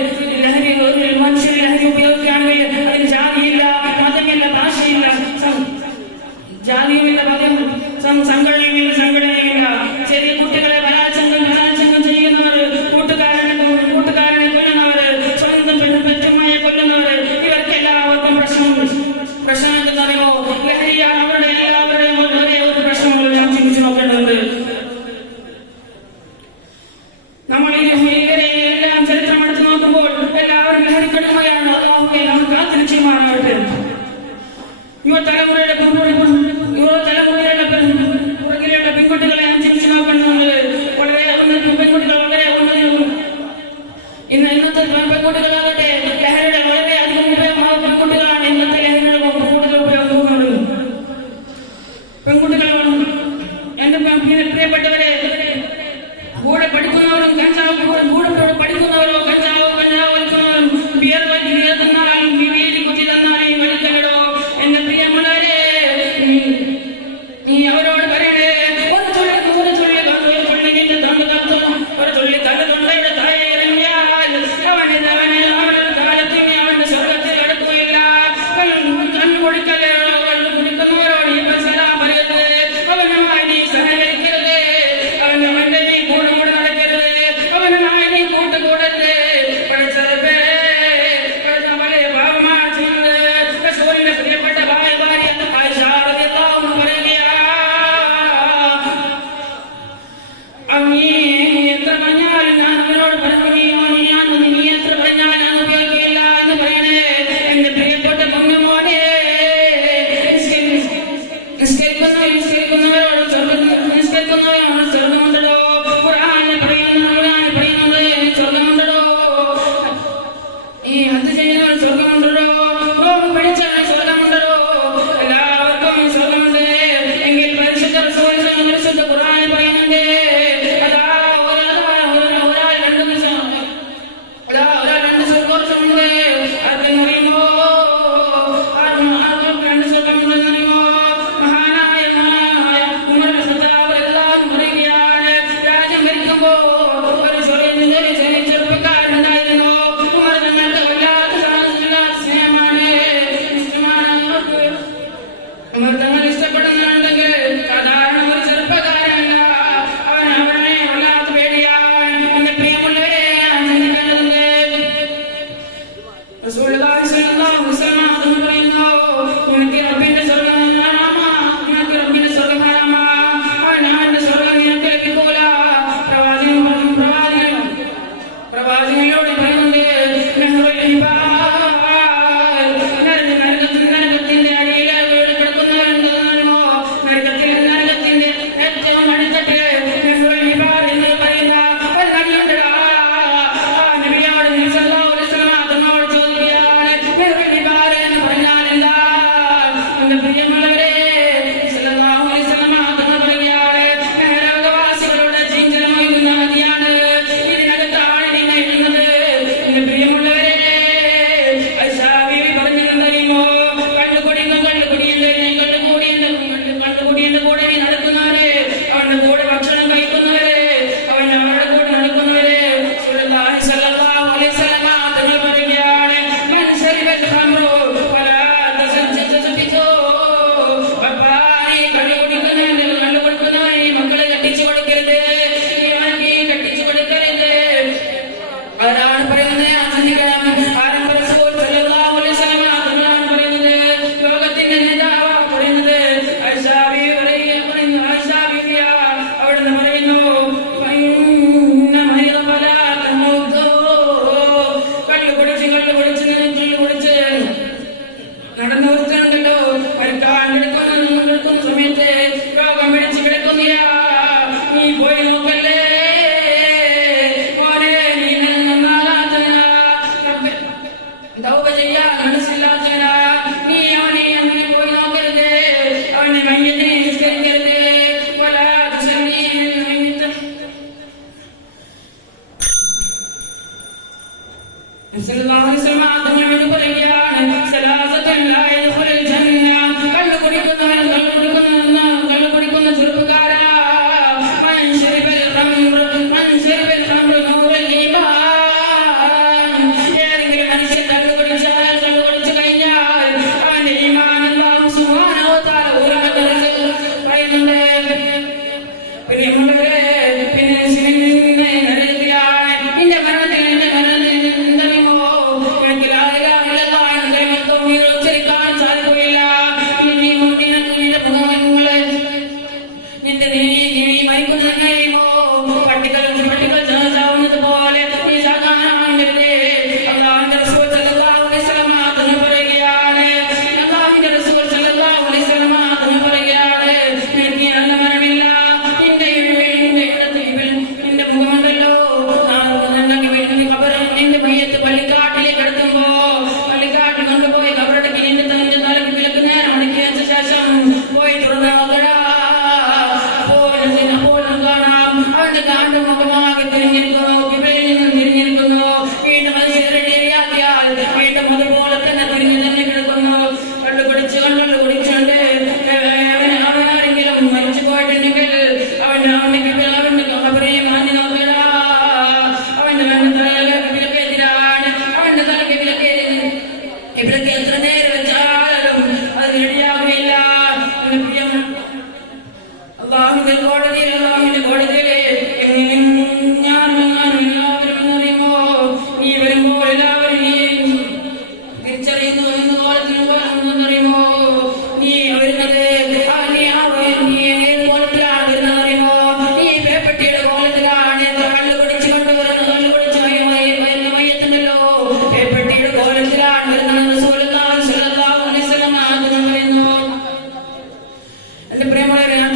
മനുഷ്യർ ലഹരി ഉപയോഗിക്കുകയാണെങ്കിൽ അതിന് ജാതിയില്ല, മതമില്ല, ഭാഷയില്ല, ജാതിയുമില്ല, മതം സംഘടനയുമില്ല. ചെറിയ കുട്ടികളെ ബലാത്സംഗം ചെയ്യുന്നവർ, കൂട്ടുകാരനെ കൊല്ലുന്നവർ, സ്വന്തം പെറ്റുമ്മയെ കൊല്ലുന്നവർ, ഇവർക്കെല്ലാവർക്കും പ്രശ്നം എന്തെന്നറിയോ? ലഹരിയാണ് അവരുടെ എല്ലാവരുടെയും ഒരേ ഒരു പ്രശ്നമുള്ളൂ. നാം ചിന്തിച്ചു നോക്കേണ്ടതുണ്ട്. നമ്മൾ ഇവരെല്ലാം ചരിത്രം എടുത്തു നോക്കുമ്പോൾ എല്ലാവരും ലഹരിക്കടിമയാണ്. നമ്മൾ കാത്തിരിച്ചുമാറാവട്ടെ. യുവതലമുറയുടെ പുറകിലുള്ള പെൺകുട്ടികളെ ഞാൻ ചിന്തിച്ചു നോക്കുന്നത് വളരെ പെൺകുട്ടികൾ വളരെ ഇന്നത്തെ പെൺകുട്ടികളാകട്ടെ ലഹരിയുടെ വളരെ അധികം ഉപയോഗമായ പെൺകുട്ടികളാണ്. ഇന്നത്തെ ലഹരിയുടെ കൂടുതൽ ഉപയോഗം പെൺകുട്ടികളാണ്. എന്റെ പ്രിയപ്പെട്ടവരെ, കൂടെ പഠിക്കുന്നവരും കൂടെ പഠിക്കുന്നവരോ കഞ്ചാവ് വലിക്കുന്നവരും ബിയർ തന്നാലും വീതി കുത്തി തന്നാലും വലിക്കലോ. എന്റെ പ്രിയമുള്ളവരെ, അവരോട് പറയണേ, ഒരു ചൊല്ലി തന്റെ തൊണ്ടയുടെ താഴെ ഇറങ്ങിയാൽ അവന്റെ കാലത്തിന് അവന്റെ സ്വർഗത്തിൽ അടുക്കുകയില്ല. കണ്ണു കുടിക്കുന്നവരോട് ഇപ്പൊ സലാം പറയരുത്. അവനുമായി നീ സഹകരിക്കരുത്. അവന്റെ നീ കൂടെ നടക്കരുത്. അവനുമായി നീ കൂട്ടുകൂടരുത്. വളരെ പാപമാണ് ചെയ്യുന്നത്. റസൂലിന്റെ പ്രിയപ്പെട്ട ഭാര്യ ആയിഷ റളിയല്ലാഹു അൻഹ പറയുകയാ, നീ എത്ര പറഞ്ഞാലും ഞാൻ അവനോട് പറഞ്ഞു, നീ എത്ര പറഞ്ഞാൽ ഞാൻ ഉപയോഗിക്കില്ല എന്ന് പറയണേ. എന്റെ പ്രിയപ്പെട്ട പൊന്നുമോനെ, നിസ്കരിക്കുന്നവരോട് സ്വർഗമുണ്ടോ? ഖുർആനിൽ പറയുന്നത് സ്വർഗമുണ്ടോ? ഈ ഹജ്ജ് ചെയ്യുന്നവർ സ്വർഗമുണ്ടോ? പഠിച്ചാൽ സ്വർഗമുണ്ടോ? എല്ലാവർക്കും സ്വർഗമുണ്ട്. എങ്കിൽ പരിശുദ്ധ ഖുർആനിൽ പറയുന്നുണ്ട്, ഒരാൾ രണ്ട് സ്വർഗമുണ്ട്. ആർക്കെന്നറിയുമോ? ആർക്കും രണ്ട് സ്വർഗമുണ്ടെന്നറിയുമോ? മഹാനായ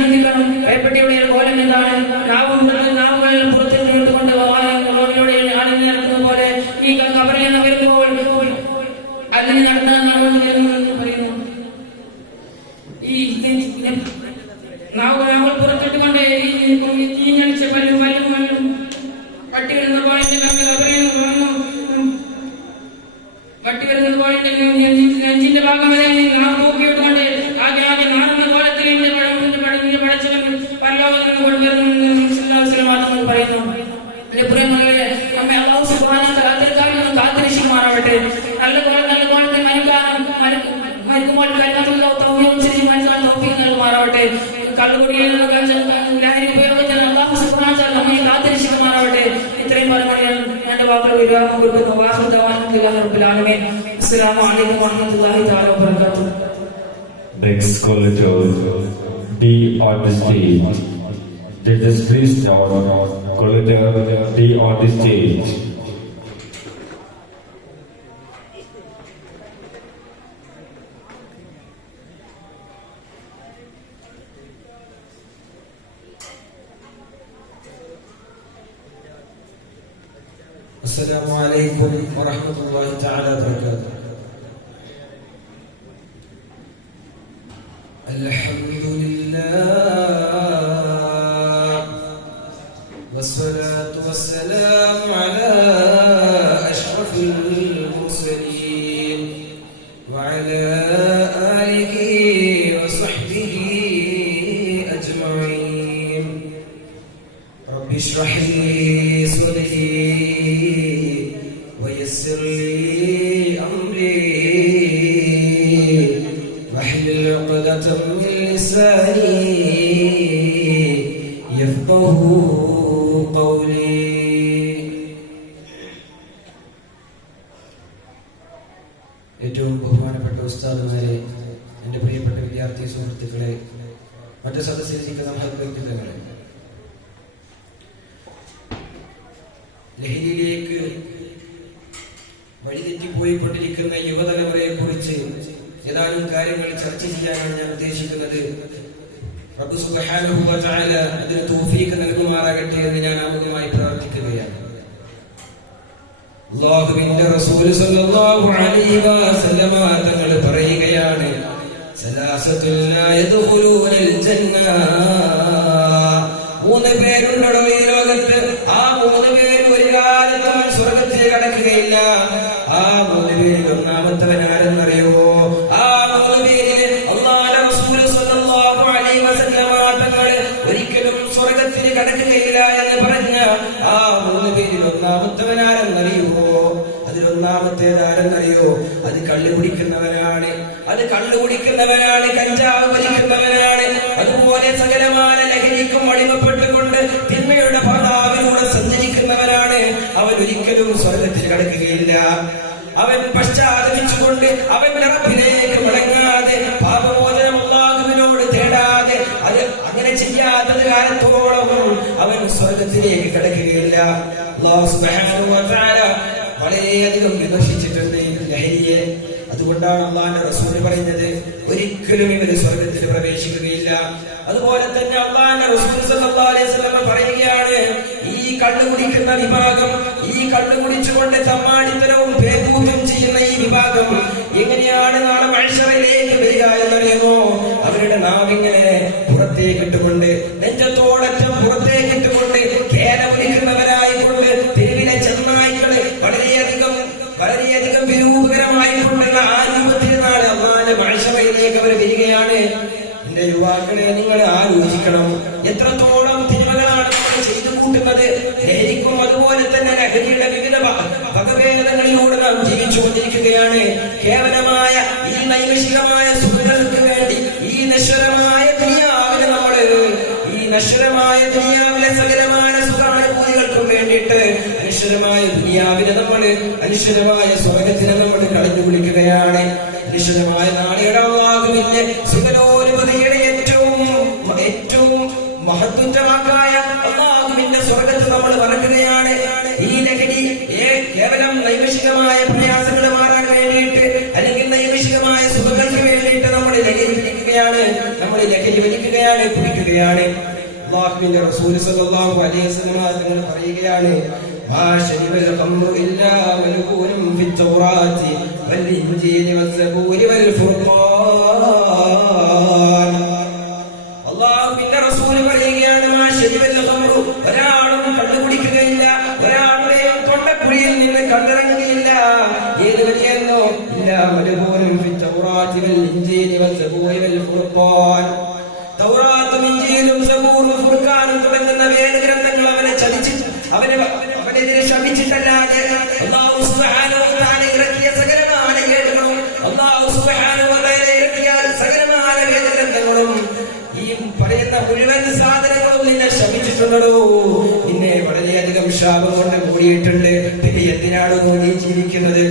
ചിന്തിക്കണം. പേപ്പട്ടിയുടെ ഒരു കോലം എന്താണ്? നാവുകളിൽ പുറത്തിട്ടുകൊണ്ട് റോഡിലൂടെ അണിഞ്ഞു നടക്കുന്ന പോലെ ഈ കബറിൽ നിന്ന് വരുമ്പോൾ അല്ലെങ്കിൽ നടത്താൻ പറയുന്നു. ഈ നാവുകൾ പുറത്തിട്ടുകൊണ്ട് തീഞ്ഞടിച്ച പല്ലും പട്ടി വരുന്ന പോലെ പട്ടി വരുന്നത് പോലെ നെഞ്ചിന്റെ ഭാഗം വരെ നോക്കിയിട്ടുകൊണ്ട് ആകെ നാറുന്ന കോലത്തിൽ പടച്ചവൻ പരലോകത്തിൽ നിന്ന് കൊണ്ടുവരുന്നു പറയുന്നു. നമ്മെ അല്ലാഹു സുബ്ഹാനഹു വ തആല കാത്തിരക്ഷിക്കുമാറാവട്ടെ. നല്ല കോലത്തിൽ മരിക്കുമ്പോൾ നൽകുമാറാവട്ടെ. കള്ളുകുടിയിൽ ലഹരി ഉപയോഗിച്ചാൽ അല്ലാഹു സുബ്ഹാനഹു വ തആല നമ്മെ കാത്തിരക്ഷിക്കുമാറാവട്ടെ. ഇത്രയും പറഞ്ഞാൽ എന്റെ വാക്കുകൾ വിരാമം കൊടുക്കുന്നു. അസ്സലാമു അലൈക്കും വറഹ്മത്തുള്ളാഹി തആല വബറകാതുഹു. Next collector D on the stage. Judges please now collector D on the stage. السلام عليكم ورحمة الله تعالى وبركاته. الحمد لله والصلاة والسلام على أشرف المرسلين وعلى آله وصحبه أجمعين. رب اشرح لي صدري ويسر لي أمري واحلل عقدة من لساني يفقه قولي. ഏറ്റവും ബഹുമാനപ്പെട്ട ഉസ്താദുമാരെ, എൻ്റെ പ്രിയപ്പെട്ട വിദ്യാർത്ഥി സുഹൃത്തുക്കളെ, മറ്റു സദസ്സിലിരിക്കുന്ന മഹത് വ്യക്തിത്വങ്ങളെ, ലഹരിയിലേക്ക് വഴിതെറ്റിപ്പോയിക്കൊണ്ടിരിക്കുന്ന യുവതലമുറയെ കുറിച്ച് ഏതാനും കാര്യങ്ങൾ ചർച്ച ചെയ്യാനാണ് ഞാൻ ഉദ്ദേശിക്കുന്നത്. റബ്ബ് സുബ്ഹാനഹു വ തആല അതിന് തൗഫീഖ് നൽകുമാറാകട്ടെ എന്ന് ഞാൻ ആമുഖമായി പ്രാർത്ഥിക്കുകയാണ്. അല്ലാഹുവിന്റെ റസൂൽ സല്ലല്ലാഹു അലൈഹി വസല്ലമ തങ്ങൾ പറയുകയാണ്, സലാസത്തുൽ ലാ യദ്ഖുലൂനൽ ജന്ന. മൂന്ന് പേരുണ്ടോ ഈ ലോകത്ത്, ആ മൂന്ന് പേര് ഒരു കാലത്തും സ്വർഗ്ഗത്തിൽ കടക്കുകയില്ല. ആ മൂന്ന് പേരിൽ ഒന്നാമത്തവൻ ആരെന്നറിയോ? ആ മൂന്ന് പേരിൽ അല്ലാഹുവിന്റെ റസൂൽ സ്വല്ലല്ലാഹു അലൈഹി വസല്ലമ തങ്ങൾ ഒരിക്കലും സ്വർഗ്ഗത്തിൽ കടക്കുകയില്ല എന്ന് പറഞ്ഞ ആ മൂന്ന് പേരിൽ ഒന്നാമത്തവൻ ആരെന്നറിയോ? അതിലൊന്നാമത്തേത് ആരെന്നറിയോ? അത് കള്ളു കുടിക്കുന്നവനാണ്. കഞ്ചാവ് വലിക്കുന്നവനാണ്. അതുപോലെ സകലമായ ലഹരിക്കും അടിമപ്പെട്ടുകൊണ്ട് തിന്മയുടെ പാതാവിലൂടെ സഞ്ചരിക്കുന്നവനാണ്. അവൻ ഒരിക്കലും സ്വർഗ്ഗത്തിൽ കടക്കുകയില്ല. അവൻ പശ്ചാത്തപിച്ചുകൊണ്ട് അവന്റെ റബ്ബിലേക്ക് മടങ്ങാതെ പാപമോചനം അല്ലാഹുവിനോട് തേടാതെ അത് അങ്ങനെ ചെയ്യാത്തത് കാലത്തോളം അവൻ സ്വർഗ്ഗത്തിലേക്ക് കടക്കുകയില്ല. അല്ലാഹു സുബ്ഹാനഹു വ തആല വളരെയധികം വിമർശിച്ചിട്ടുണ്ട് ഈ ലഹരിയെ. അതുകൊണ്ടാണ് അല്ലാഹുവിന്റെ റസൂൽ പറയുന്നത്, ഒരിക്കലും ഇവർ സ്വർഗ്ഗത്തിൽ പ്രവേശിക്കുകയില്ല. അതുപോലെ തന്നെ അല്ലാഹുവിന്റെ റസൂൽ സല്ലല്ലാഹു അലൈഹി വസല്ലം പറയുകയാണ്, ഈ കള്ളു കുടിക്കുന്ന വിഭാഗം, ഈ കള്ളു കുടിച്ചുകൊണ്ട് തമ്മാടിത്തരവും പേകൂത്തും ചെയ്യുന്ന ഈ വിഭാഗം എങ്ങനെയാണ് നാളെ മഹ്ശറിലേക്ക് വരിക എന്നറിയുമോ? അവരുടെ നാവിങ്ങനെ പുറത്തേക്കിട്ടുകൊണ്ട്, നെഞ്ചത്തോടറ്റം പുറത്തേക്കിട്ടുകൊണ്ട്, കേര വിളിക്കുന്നവരായിക്കൊണ്ട്, തെരുവിലെ ചെന്നായ്ക്കള് വളരെയധികം വിരൂപകരമായിക്കൊണ്ടുള്ള ആ രൂപത്തിൽ നാളെ അല്ലാഹുവിന്റെ മഹ്ശറിലേക്ക് അവർ വരികയാണ്. എന്റെ യുവാക്കളെ, നിങ്ങൾ ആലോചിക്കണം, എത്രത്തോളം തിന്മകളാണ് നമ്മൾ ചെയ്തു കൂട്ടുന്നത്. ലഹരിക്കും അതുപോലെ തന്നെ ലഹരിയുടെ വിവിധ വകഭേദങ്ങളിലൂടെ നാം ജീവിച്ചുകൊണ്ടിരിക്കുകയാണ്. കേവലമായ ഈ നൈമിഷികമായ സുഖങ്ങൾക്ക് വേണ്ടി ഈ നശ്വരമായ ദുനിയാവിലെ സകലമായ സുഖാനുഭൂതികൾക്കും വേണ്ടിയിട്ട് അനശ്വരമായ ദുനിയാവിനെ അനശ്വരമായ സ്വർഗ്ഗത്തിനെ നമ്മൾ കളഞ്ഞു വിളിക്കുകയാണ്. അനശ്വരമായ നാളെയുടെ അല്ലാഹുവിന്റെ സുഖലോലുപതിയുടെ ഏറ്റവും മഹത്വമായ അല്ലാഹുവിന്റെ സ്വർഗ്ഗത്തെ നമ്മൾ മറക്കുകയാണ്. ഈ ലഹരി കേവലം നൈമിഷികമായ പ്രയാസങ്ങൾ മാറാൻ വേണ്ടിയിട്ട് അല്ലെങ്കിൽ നൈമിഷികമായ സുഖങ്ങൾക്ക് വേണ്ടിയിട്ട് നമ്മൾ ലഹരി വലിക്കുകയാണ്. കുടിക്കുകയാണ്. അല്ലാഹുവിന്റെ റസൂൽ സല്ലല്ലാഹു അലൈഹി വസല്ലം തങ്ങൾ പറയുകയാണ്, മാ ശരിബൽ ഖംറു ഇല്ലാ മൽകൂനും ഫിത്തൗറാത്തി വൽ ഇൻജീലി വസ്സബൂരി വൽ ഫുർഖാൻ. അല്ലാഹുവിന്റെ റസൂൽ പറയുകയാണ്, മാ ശരിബൽ ഖംറു, ഒരാളും കള്ളു കുടിക്കുകയില്ല, ഒരാളുടെയും തൊണ്ടക്കുഴിയിൽ നിന്ന് കള്ളിറങ്ങുകയില്ല. ഏത് വഴിയെന്നോ, ഇല്ലാ മൽകൂനും ഫിത്തൗറാത്തി വൽ ഇൻജീലി വസ്സബൂരി വൽ ഫുർഖാൻ. തൗറാത്തും ഇൻജീലും സബൂറും ഫുർഖാനും തുടങ്ങുന്ന വേദഗ്രന്ഥങ്ങൾ അവനെ ചതിച്ചിട്ട് അവനെതിരെ ശപിച്ചിട്ടല്ലാതെ അല്ലാഹു സുബ്ഹാനഹു വ തആല ഇറക്കിയ സകലമായ ഏടുകളും അല്ലാഹു സുബ്ഹാനഹു വ തആല ഇറക്കിയ സകലമായ വേദഗ്രന്ഥങ്ങളും ഈ പറയുന്ന മുഴുവൻ സാധനങ്ങളും നിന്നെ ശപിച്ചിട്ടുണ്ടോ? നിന്നെ വളരെയധികം ശാപം കൊണ്ട് മൂടിയിട്ടുണ്ട്. പിന്നെ എന്തിനാണ് നീ ജീവിക്കുന്നത്?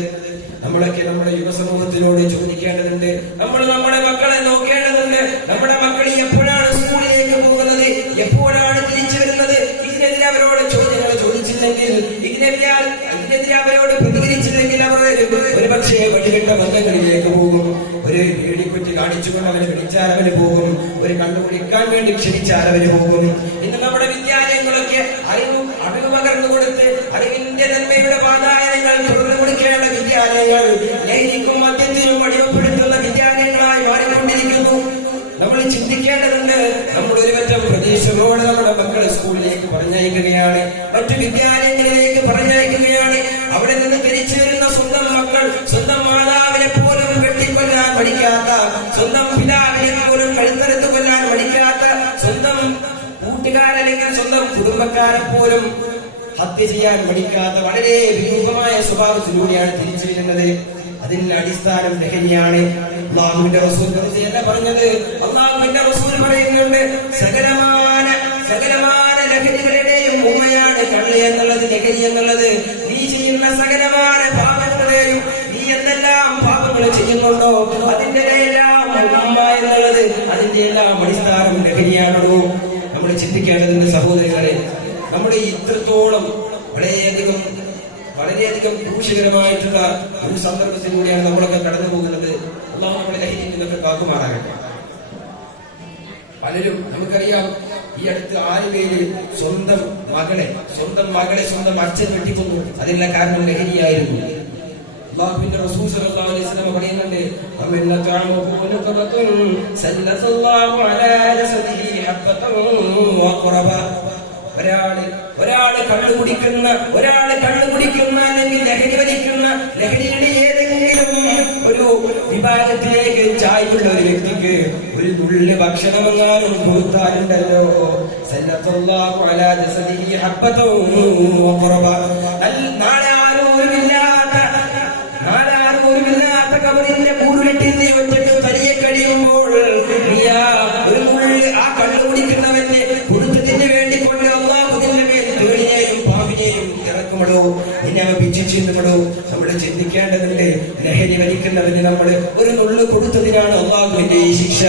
നമ്മളൊക്കെ നമ്മുടെ യുവസമൂഹത്തിനോട് ചോദിക്കേണ്ടതുണ്ട്. നമ്മൾ നമ്മുടെ മക്കളെ നോക്കേണ്ടതുണ്ട്. നമ്മുടെ മക്കൾ എപ്പോഴാണ് സ്കൂളിലേക്ക് പോകുന്നത്, എപ്പോഴാണ് തിരിച്ചു വരുന്നത്? ഇതിനെതിരെ അവരോട് ചോദ്യങ്ങൾ ചോദിച്ചില്ലെങ്കിൽ, ഇതിനെതിരെ അവരോട് പ്രതികരിച്ചില്ലെങ്കിൽ അവർ ഒരുപക്ഷെ വഴികെട്ട ബന്ധങ്ങളിലേക്ക് പോകും. ഒരു പേടിക്കുറ്റി കാണിച്ചുകൊണ്ട് അവന് വിളിച്ചാൽ അവന് പോകും. ഒരു കണ്ടുപിടിക്കാൻ വേണ്ടി ക്ഷണിച്ചാൽ അവന് പോകും. ഇന്ന് നമ്മുടെ വിദ്യാലയങ്ങളൊക്കെ അറിവ് പകർന്നു കൊടുത്ത് അറിവിന്റെ നന്മയുടെ പാതായങ്ങൾ തുറന്നു കൊടുക്കേണ്ട വിദ്യാലയങ്ങൾ ലൈംഗിക്കും മദ്യത്തിനും അടിമപ്പെടുത്തുന്ന വിദ്യാലയങ്ങളായി മാറിക്കൊണ്ടിരിക്കുന്നു. നമ്മൾ ചിന്തിക്കേണ്ടതുണ്ട്. നമ്മൾ ഒരുപറ്റം പ്രതീക്ഷകളോടെ നമ്മുടെ മക്കളെ സ്കൂളിലേക്ക് പറഞ്ഞയക്കുകയാണ്, മറ്റു വിദ്യാലയങ്ങളിലേക്ക് പറഞ്ഞയക്കുകയാണ്. അവിടെ നിന്ന് തിരിച്ചു വരുന്ന സ്വന്തം മക്കൾ സ്വന്തം മാതാവിനെ പോലും വെട്ടിക്കൊല്ലാൻ പഠിക്കാത്ത, സ്വന്തം പിതാവിനെ പോലും കഴുത്തറുത്ത് കൊല്ലാൻ പഠിക്കാത്ത, സ്വന്തം കൂട്ടുകാരല്ലെങ്കിൽ സ്വന്തം കുടുംബക്കാരെ പോലും ഹത്യ ചെയ്യാൻ പഠിക്കാത്ത വളരെ വിരൂപമായ സ്വഭാവത്തിലൂടെയാണ് തിരിച്ചു വരുന്നത്. അതിന്റെ അടിസ്ഥാനം ലഹരിയാണ്. അല്ലാഹുവിന്റെ റസൂൽ എന്താ പറഞ്ഞത്? അല്ലാഹുവിന്റെ റസൂൽ പറയുന്നുണ്ട്, സകലമായ ലഹരികളുടെയും ഉമ്മയാണ് കള്ള് എന്നുള്ളത്, ലഹരി എന്നുള്ളത്. നീ ചെയ്യുന്ന സകലമായ പാപങ്ങളെയും, നീ എന്തെല്ലാം പാപങ്ങൾ ചെയ്യുന്നുണ്ടോ അതിന്റെ എല്ലാം ഉമ്മ എന്നുള്ളത്, അതിന്റെ എല്ലാം അടിസ്ഥാനം ലഹരിയാണോ? നമ്മൾ ചിന്തിക്കേണ്ടതുണ്ട് സഹോദരങ്ങളെ. നമ്മുടെ ഇത്രത്തോളം വളരെയധികം ദൂഷ്യകരമായിട്ടുള്ള ഒരു സന്ദർഭത്തിലൂടെയാണ് നമ്മളൊക്കെ കടന്നു പോകുന്നത്. അല്ലാഹു നമ്മളെ ലഹരിയിൽ നിന്നൊക്കെ കാക്കുമാറാകട്ടെ. പലരും നമുക്കറിയാം, ഈ അടുത്ത് 6 പേര് സ്വന്തം മകളെ സ്വന്തം അച്ഛൻ വെട്ടിക്കൊന്നു. അതിനുള്ള കാരണം ലഹരിയായിരുന്നു. അല്ലാഹുവിന്റെ റസൂൽ സല്ലല്ലാഹു അലൈഹി വസല്ലം പറയുന്നുണ്ട്, ഒരാള് കള്ളുകുടിക്കുന്ന അല്ലെങ്കിൽ ലഹരി വലിക്കുന്ന, ലഹരിയുടെ ഏതെങ്കിലും ഒരു വിഭാഗത്തിലേക്ക് ചായ്വുള്ള ഒരു വ്യക്തിക്ക് ഒരു തുള്ളി ഭക്ഷണമെങ്ങാനും കൊടുത്താലുണ്ടല്ലോ, സല്ലല്ലാഹു അലാ ജസദിഹി ഹബ്ബതൻ വഖറബ. നാളെ ആരോരുമില്ലാത്ത കബറിന്റെ കൂടുകെട്ടി നീ ഒറ്റയ്ക്ക് തനിയെ കഴിയുമ്പോൾ ഒരു തുള്ളി ആ കള്ളു കുടിക്കുന്നവന്റെ കൊടുത്തതിന് വേണ്ടി കൊണ്ട് അല്ലാഹു നിന്റെ മേൽ തേടിനെയും പാമ്പിനെയും ഇറക്കുമടോ, നിന്നെ അവ ഭിക്ഷിച്ചിരുന്നുമടോ. നമ്മൾ ചിന്തിക്കേണ്ടതുണ്ട്. ലഹരി വലിക്കുന്നവന് നമ്മൾ ഒരു നുള്ളു കൊടുത്തതിനാണ് അല്ലാഹുവിന്റെ ഈ ശിക്ഷ.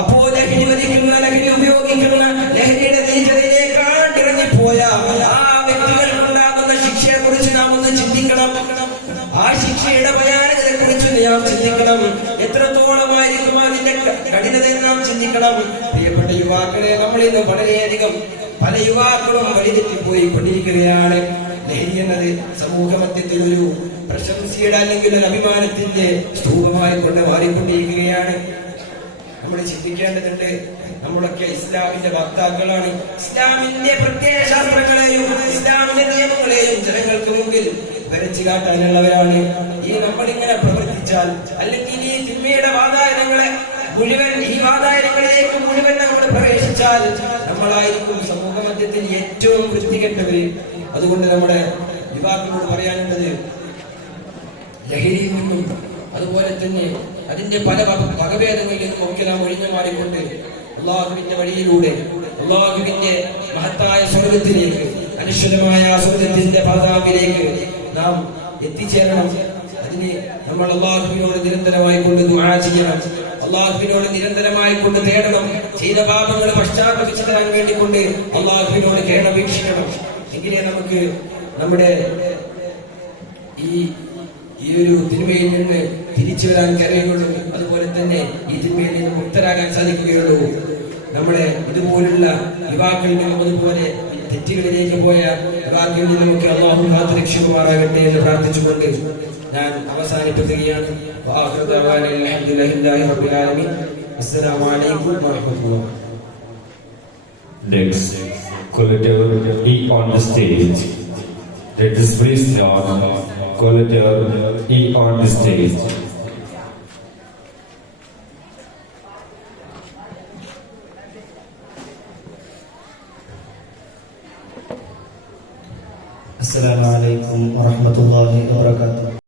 അപ്പോ ലഹരി വലിക്കുന്ന, ലഹരി ഉപയോഗിക്കുന്ന, ലഹരിയുടെ നീചതയിലേക്കാണ് ഇറങ്ങിപ്പോയ ആ വ്യക്തികൾക്കുണ്ടാകുന്ന ശിക്ഷയെ കുറിച്ച് നാം ഒന്ന് ചിന്തിക്കണം. ആ ശിക്ഷയുടെ ഭയാനകതയെ കുറിച്ച് നാം ചിന്തിക്കണം. എത്രത്തോളമായിരിക്കും അതിന്റെ കഠിനതയെന്ന് നാം ചിന്തിക്കണം. പ്രിയപ്പെട്ട യുവാക്കളെ, നമ്മളിന്ന് വളരെയധികം പല യുവാക്കളും വഴിതെറ്റിപ്പോയി കൊണ്ടിരിക്കുകയാണ്. ലഹരി എന്നത് സമൂഹ മധ്യത്തിൽ ഒരു പ്രശംസയുടെ അല്ലെങ്കിൽ ഒരു അഭിമാനത്തിന്റെ സ്തൂപമായി കൊണ്ട് മാറിക്കൊണ്ടിരിക്കുകയാണ്. നമ്മൾ ചിന്തിക്കേണ്ടതുണ്ട്. നമ്മളൊക്കെ ഇസ്ലാമിന്റെ വക്താക്കളാണ്. ഇസ്ലാമിന്റെ പ്രത്യയശാസ്ത്രങ്ങളെയും ഇസ്ലാമിന്റെ നിയമങ്ങളെയും ജനങ്ങൾക്ക് മുമ്പിൽ വരച്ചു കാട്ടാനുള്ളവരാണ്. ഈ നമ്മളിങ്ങനെ പ്രവർത്തിച്ചാൽ, അല്ലെങ്കിൽ ഈ തിന്മയുടെ വാതായനങ്ങളെ മുഴുവൻ, ഈ വാതായനങ്ങളിലേക്ക് മുഴുവൻ നമ്മൾ പ്രവേശിച്ചാൽ നമ്മളായിരിക്കും സമൂഹ മധ്യത്തിൽ ഏറ്റവും വൃത്തികെട്ടവര്. അതുകൊണ്ട് നമ്മുടെ യുവാക്കളോട് പറയാനുള്ളത്, ലഹരിയിൽ നിന്നും അതുപോലെ തന്നെ അതിന്റെ പല വകഭേദങ്ങളിൽ നിന്നും ഒക്കെ നാം ഒഴിഞ്ഞു മാറിക്കൊണ്ട് അല്ലാഹുവിന്റെ വഴിയിലൂടെ അല്ലാഹുവിന്റെ മഹത്തായ സ്വർഗത്തിലേക്ക്, അനശ്വരമായ സ്വർഗത്തിന്റെ പാതാവിലേക്ക് നാം എത്തിച്ചേരണം. അതിന് നമ്മൾ അല്ലാഹുവിനോട് നിരന്തരമായി കൊണ്ട് ദുആ ചെയ്യണം. അല്ലാഹുവിനോട് നിരന്തരമായി കൊണ്ട് തേടണം. ചെയ്ത പാപങ്ങൾ പശ്ചാത്തപിച്ചു തരാൻ വേണ്ടി കൊണ്ട് അല്ലാഹുവിനോട് കേണപേക്ഷിക്കണം. എങ്കിലേ നമുക്ക് നമ്മുടെ ഈ ഒരു തിന്മയിൽ നിന്ന് തിരിച്ചു വരാൻ കഴിയുകയുള്ളൂ. അതുപോലെ തന്നെ ഈ തിന്മയിൽ നിന്ന് മുക്തരാകാൻ സാധിക്കുകയുള്ളൂ. നമ്മളെ ഇതുപോലുള്ള യുവാക്കളിൽ നിന്നും അതുപോലെ തെറ്റുകളിലേക്ക് പോയ യുവാക്കളിൽ നിന്നൊക്കെ അള്ളാഹു കാത്തുരക്ഷിക്കുമാറാകട്ടെ എന്ന് പ്രാർത്ഥിച്ചുകൊണ്ട് ഞാൻ അവസാനിപ്പിക്കുകയാണ്. അസ്സലാമു അലൈക്കും വറഹ്മത്തുള്ളാഹി. Next, Collector E on the stage. Let us praise Lord, Collector E on the stage. Assalamu alaikum warahmatullahi wabarakatuh.